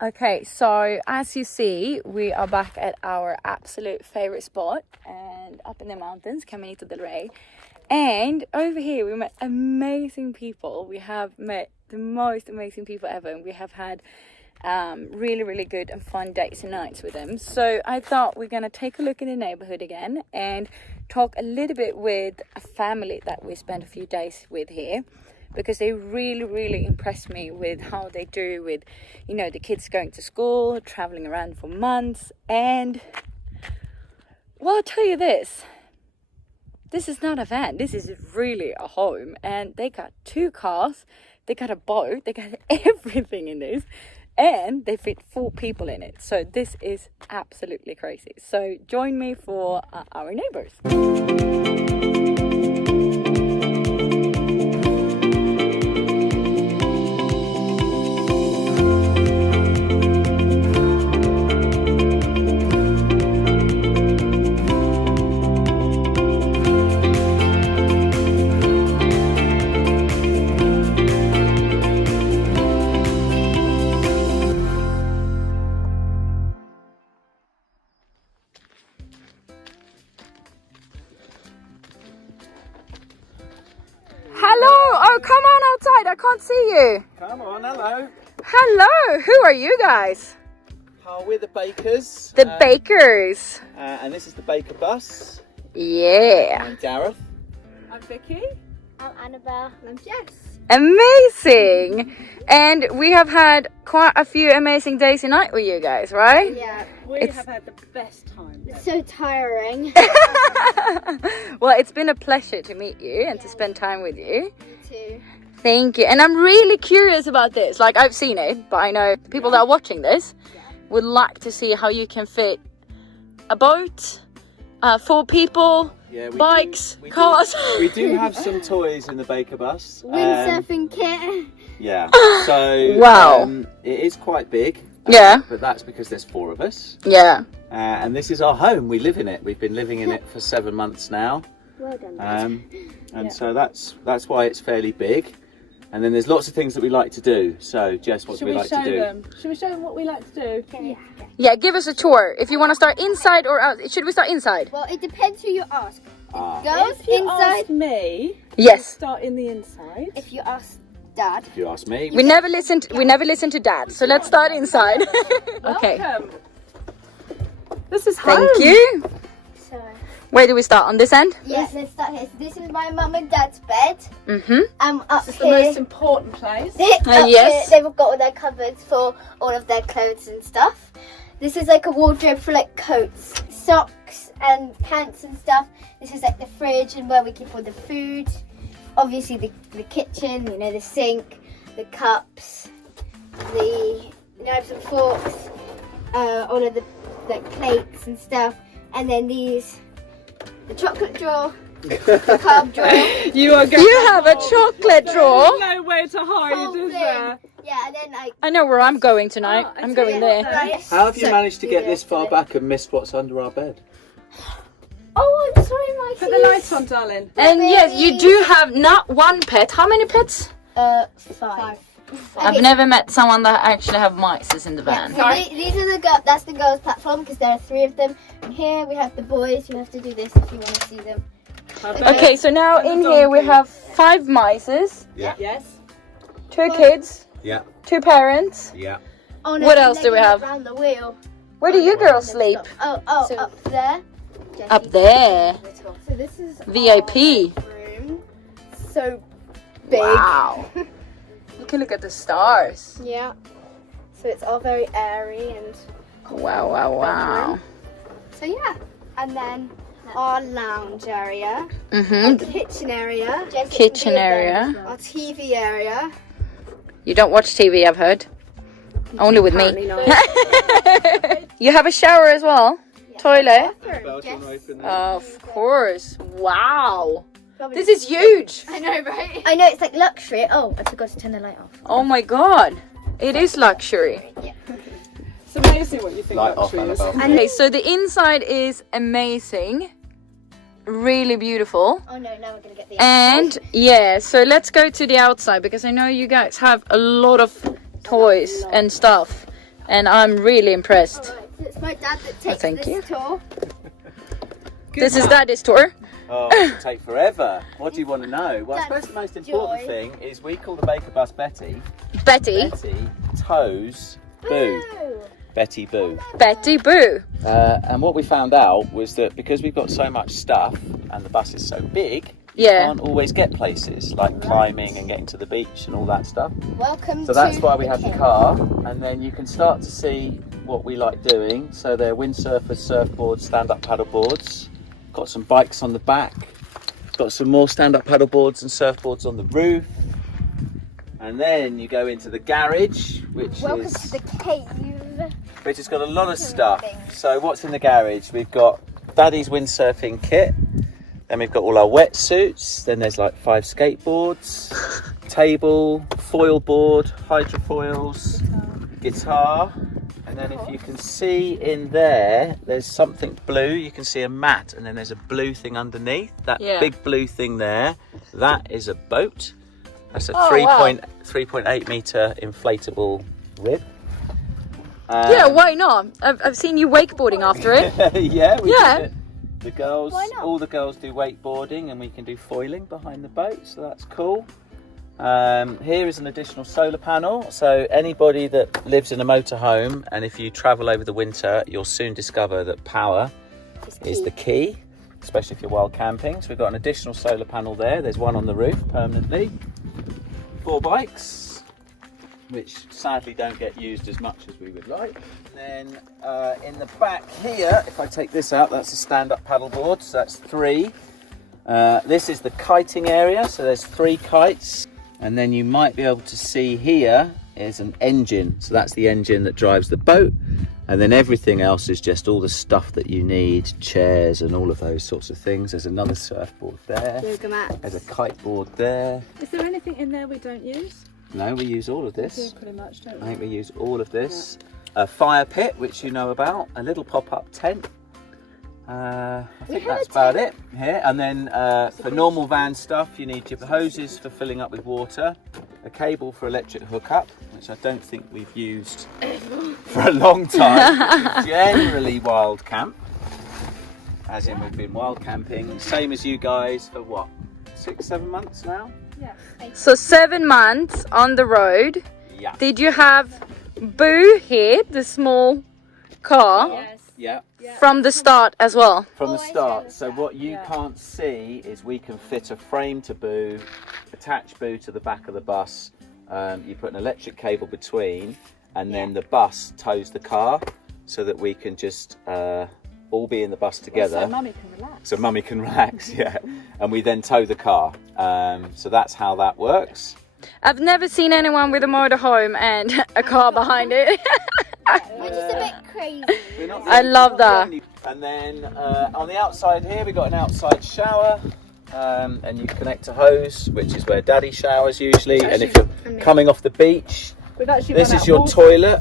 Okay, so as you see, we are back at our absolute favorite spot and up in the mountains, Caminito del Rey. And over here, we met amazing people. We have met the most amazing people ever, and we have had really, really good and fun days and nights with them. So I thought we're gonna take a look in the neighborhood again and talk a little bit with a family that we spent a few days with here, because they really, really impressed me with how they do with, you know, the kids going to school, traveling around for months. And well, I'll tell you this is not a van, this is really a home. And they got 2 cars, they got a boat, they got everything in this, and they fit 4 people in it. So this is absolutely crazy. So join me for our neighbors. Hello! Oh, come on outside, I can't see you. Come on, hello. Hello! Who are you guys? We're the Bakers. The Bakers. And this is the Baker bus. Yeah. I'm Gareth. I'm Vicky. I'm Annabelle. And I'm Jess. Amazing! And we have had quite a few amazing days and nights with you guys, right? Yeah. We It's- have had the best time. It's so tiring. Well, it's been a pleasure to meet you and to spend time with you. Me too. Thank you. And I'm really curious about this. Like, I've seen it, but I know the people that are watching this would like to see how you can fit a boat, 4 people, Yeah, bikes, we cars. We do have some toys in the Baker bus. Windsurfing kit. Yeah. So Wow. it is quite big. Yeah. But that's because there's 4 of us. Yeah. And this is our home. We live in it. We've been living in it for 7 months now. Well done. And so that's why it's fairly big. And then there's lots of things that we like to do. So Jess, what do we like to do? them? Should we show them what we like to do? Yeah. Yeah, give us a tour. If you want to start inside or out. Should we start inside? Well, it depends who you ask. Ah. Girls If you inside. ask me, Yes. start in the inside. If you ask Dad. If you ask me. We never listen to Dad. So let's start inside. Okay. Welcome. This is home. Thank you. So. Where do we start? On this end? Yes, let's start here. So this is my mum and dad's bed. Mm-hmm. Up This is the here. most important place. Up yes. here, they've got all their cupboards for all of their clothes and stuff. This is like a wardrobe for like coats, socks and pants and stuff. This is like the fridge and where we keep all the food. Obviously the kitchen, you know, the sink, the cups, the knives and forks, all of the like plates and stuff. And then these, the chocolate drawer, the carb drawer. You are going. You have a chocolate drawer. Nowhere to hide, whole is thing. there? Yeah, and then like I know where I'm going tonight. Oh, I'm going there. rice. How have you So- managed to get this far back and missed what's under our bed? Oh, I'm sorry, Mikey. Put the lights on, darling. And yes, you do have not one pet. How many pets? 5. I've never met someone that actually have mice in the van. So these are the girls. That's the girls' platform because there are 3 of them. And here we have the boys. You have to do this if you want to see them. Okay, so now in here we have 5 mices, Yes. 2 kids, Yeah. 2 parents. Yeah. Oh no! What and else then do we you have? look Round the wheel. Where do you girls sleep? Oh, So- up there. Jessie. Up there. So this is VIP. our room. So big. Wow. You can look at the stars. Yeah. So it's all very airy and Wow, wow, wow. so yeah. And then our lounge area, Mm-hmm. kitchen area, Kitchen area. our TV area. You don't watch TV, I've heard. Only with me. You have a shower as well? Toilet? Belle, do you wanna open that? Of course. Wow. This is huge. I know, right? I know, it's like luxury. Oh, I forgot to turn the light off. Oh my god. It is luxury. It's amazing what you think Light off, luxury is. Annabelle. Okay, so the inside is amazing. Really beautiful. Oh no, now we're gonna get the And yeah, so let's go to the outside because I know you guys have a lot of toys and stuff. and I'm really impressed. Alright, so it's my dad that takes thank this you. tour. This is Daddy's tour. Oh, it will take forever. What do you want to know? Well, I suppose the most important Joy. thing is we call the Baker bus Betty. Betty. Betty tows Boo. Betty Boo. Betty Boo. And what we found out was that because we've got so much stuff and the bus is so big, you Yeah. can't always get places like climbing and getting to the beach and all that stuff. Welcome So that's to why we have the King. car, and then you can start to see what we like doing. So they're windsurfers, surfboards, stand-up paddle boards. Got some bikes on the back. Got some more stand-up paddle boards and surfboards on the roof. And then you go into the garage, which Welcome is to the cave. which has got a lot of stuff. So what's in the garage? We've got Daddy's windsurfing kit. Then we've got all our wetsuits. Then there's like 5 skateboards, table, foil board, hydrofoils, guitar. And then if you can see in there, there's something blue. You can see a mat, and then there's a blue thing underneath. That Yeah. big blue thing there, that is a boat. That's a Oh, wow. 3.8 meter inflatable rib. Yeah, why not? I've seen you wakeboarding after it. Yeah, we Yeah. did it. The girls, Why not? all the girls do wakeboarding, and we can do foiling behind the boat, so that's cool. Here is an additional solar panel, so anybody that lives in a motorhome, and if you travel over the winter, you'll soon discover that power is the key, especially if you're wild camping. So we've got an additional solar panel there. There's one on the roof permanently. 4 bikes, which sadly don't get used as much as we would like. And then in the back here, if I take this out, that's a stand-up paddle board, so that's 3. This is the kiting area, so there's 3 kites. And then you might be able to see here is an engine, so that's the engine that drives the boat. And then everything else is just all the stuff that you need, chairs and all of those sorts of things. There's another surfboard there. Yoga mat. There's a kite board there. Is there anything in there we don't use? No, we use all of We do this. pretty much, don't I we? think we use all of this. A fire pit, which you know about. A little pop-up tent. I think have a that's about it here. And then for normal van stuff, you need your hoses for filling up with water, a cable for electric hookup, which I don't think we've used for a long time. Generally wild camp, as in we've been wild camping, same as you guys for what, 6-7 months now? So 7 months on the road. Yeah. Did you have Boo here, the small car, Yes. Yeah. from the start as well? From the Always start. from the So start, what you yeah. can't see is we can fit a frame to Boo, attach Boo to the back of the bus. You put an electric cable between, and then the bus tows the car, so that we can just all be in the bus together. So mummy can relax. So mummy can relax, yeah. And we then tow the car. So that's how that works. I've never seen anyone with a motorhome and a car behind it. We're just a bit crazy. We're not I love not that. the only- And then on the outside here, we've got an outside shower. And you connect a hose, which is where Daddy showers usually. And if you're coming off the beach, We've actually this run is out your of water. toilet.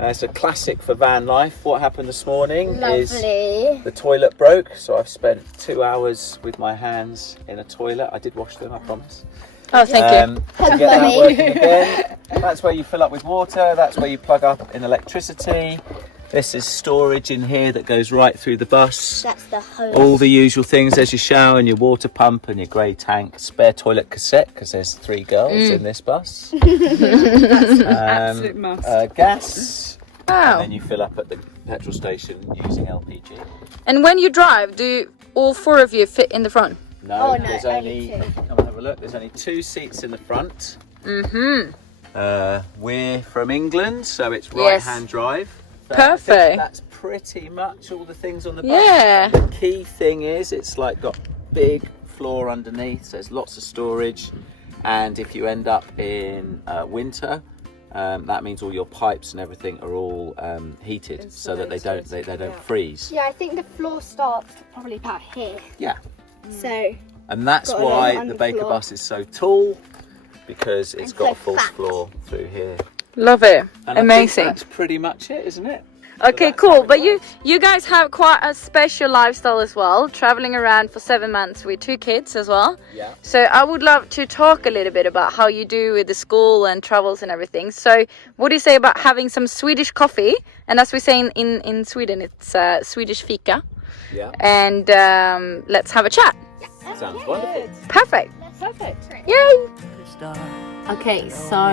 It's a classic for van life. What happened this morning is Lovely. the toilet broke, so I've spent 2 hours with my hands in a toilet. I did wash them, I promise. Oh, thank you. To get that working again. That's where you fill up with water. That's where you plug up in electricity. This is storage in here that goes right through the bus. That's the hose. All the usual things. There's your shower and your water pump and your grey tank. Spare toilet cassette, because there's 3 girls in this bus. Absolute must. Gas. And Wow. then you fill up at the petrol station using LPG. And when you drive, do all 4 of you fit in the front? No, Oh, no, there's only only, 2. come and have a look. There's only 2 seats in the front. Mm-hmm. We're from England, so it's Yes. right-hand drive. But I think Perfect. that's pretty much all the things on the back. Yeah. The key thing is it's like got big floor underneath, so there's lots of storage. And if you end up in winter, that means all your pipes and everything are all heated, so that they don't freeze. Yeah, I think the floor starts probably about here. Yeah. So And that's Got a why lot on the the Baker floor. bus is so tall, because it's And got so a false fat. floor through here. Love it. And I Amazing. think that's pretty much it, isn't it? Okay, that's cool. how it But works. you guys have quite a special lifestyle as well, traveling around for 7 months with 2 kids as well. Yeah. So I would love to talk a little bit about how you do with the school and travels and everything. So what do you say about having some Swedish coffee? And as we say in Sweden, it's Swedish fika. Yeah. And let's have a chat. Sounds wonderful. Perfect. Perfect. Yay! Okay, so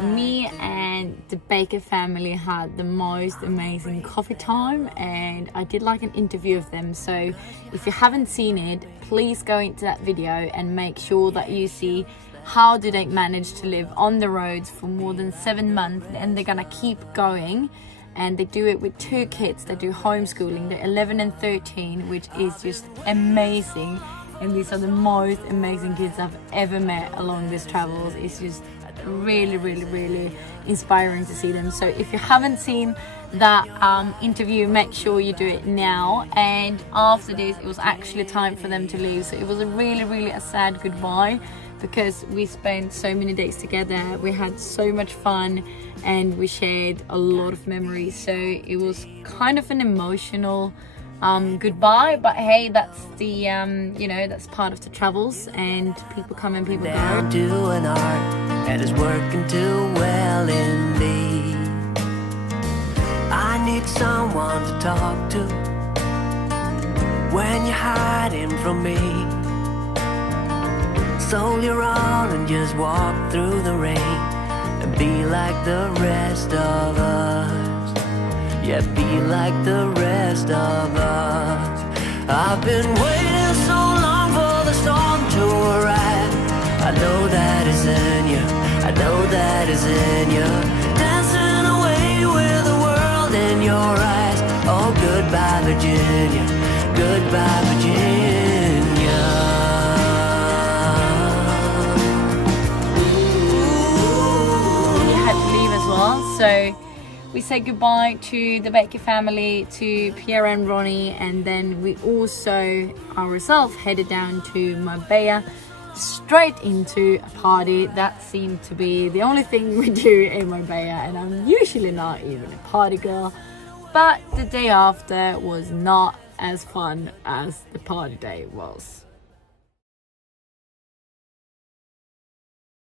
me and the Baker family had the most amazing coffee time, and I did like an interview of them. So if you haven't seen it, please go into that video and make sure that you see how do they manage to live on the roads for more than 7 months, and they're gonna keep going. And they do it with 2 kids. They do homeschooling. They're 11 and 13, which is just amazing. And these are the most amazing kids I've ever met along these travels. It's just really, really, really inspiring to see them. So if you haven't seen that interview, make sure you do it now. And after this, it was actually time for them to leave. So it was a really, really a sad goodbye, because we spent so many days together. We had so much fun and we shared a lot of memories. So it was kind of an emotional goodbye, but hey, that's the you know, that's part of the travels, and people come and people down go. to an art and is working too well indeed. I need someone to talk to when you're hiding from me. So you're on and just walk through the rain and be like the rest of us. Yeah, be like the rest of us. I've been waiting so long for the storm to arrive. I know that is in you. I know that is in you. Dancing away with the world in your eyes. Oh, goodbye, Virginia. Goodbye, Virginia. We had to leave as well, so we said goodbye to the Baker family, to Pierre and Ronnie, and then we also ourselves headed down to Marbella, straight into a party. That seemed to be the only thing we do in Marbella, and I'm usually not even a party girl, but the day after was not as fun as the party day was.